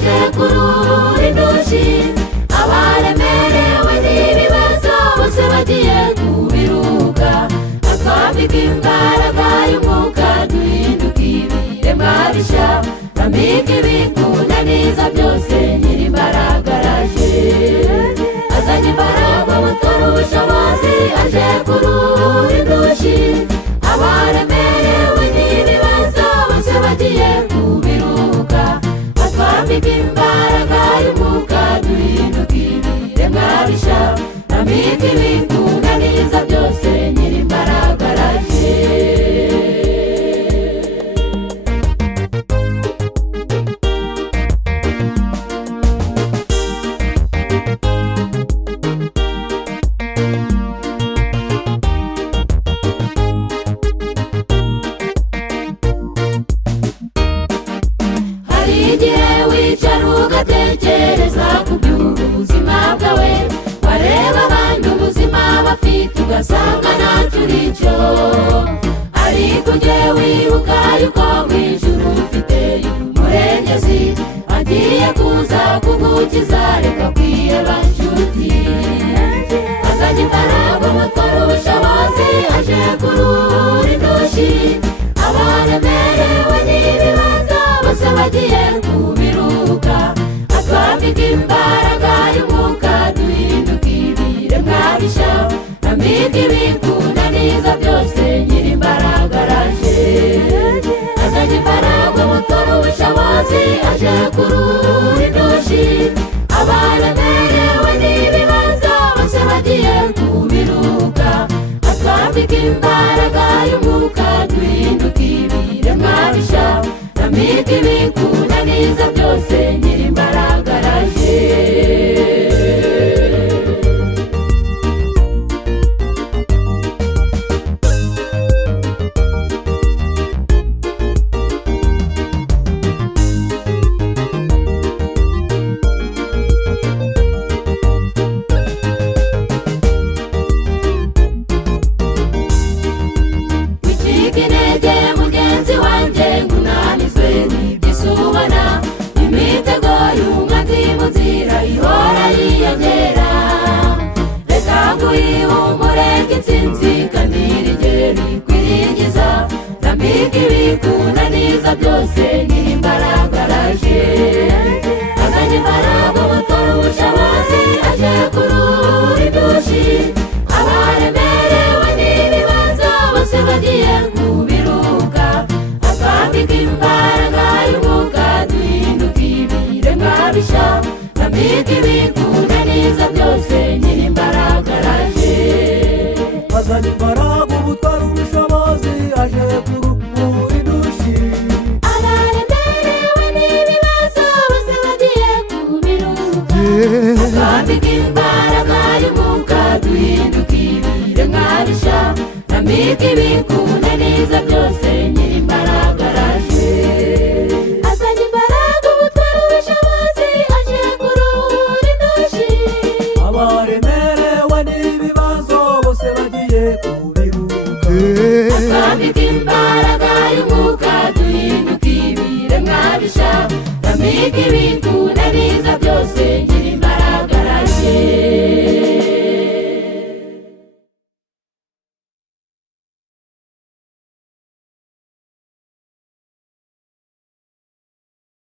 aje kurura indushyi abaremerewe n'ibibazo bose bagiye kubiruka atwambika imbaraga y'umwuka duhinduka ibiremwa bishya twambika ibitunaniza byose nyir'imbaraga araje azanye imbaraga mutora ubushobozi aje kurura indushyi abaremerewe n'ibibazo bose bagiye kubiruka atwambika imbaraga y'umwuka duhinduka ibiremwa bishya twambika ibitunaniza byose nyir'imbaraga araje ugatekereza ku by'ubuzima bwawe wareba abandi ubuzima bafite ugasanga ntacyo uricyo ariko ujye wibuka yuko mu ijuru ufite umurengezi agiye kuza kugukiza reka kwiheba nshuti azanye imbaraga mutora ubushobozi aje kurura indushyi abaremerewe n'ibibazo bose bagiye kubiruka atwambika imbaraga y'umwuka duhinduka ibiremwa bishya twambika ibitunaniza byose nyir'imbaraga araje azanye imbaraga mutora ubushobozi aje kurura indushyi abaremerewe n'ibibazo bose bagiye kubiruka atwambika imbaraga y'umwuka duhinduka ibiremwa bishya twambika ibitunaniza byose nyir'imbaraga araje ibikunaniza byose nyir'imbaraga araje azanye imbaraga mutora ubushobozi aje kurura indushyi abaremerewe n'ibibazo bose bagiye kubiruka atwambika imbaraga y'umwuka duhinduka ibiremwa bishya twambika ibikunaniza byose nyir'imbaraga araje azanye imbaraga mutora ubushobozi aje kurura twambika imbaraga y'umwuka duhinduka ibiremwa bishya twambika ibikunaniza byose nyir'imbaraga araje azanye imbaraga mutora ubushobozi aje kurura indushyi abaremerewe n'ibibazo bose bagiye kubiruka twambika imbaraga y'umwuka duhinduka ibiremwa bishya twambika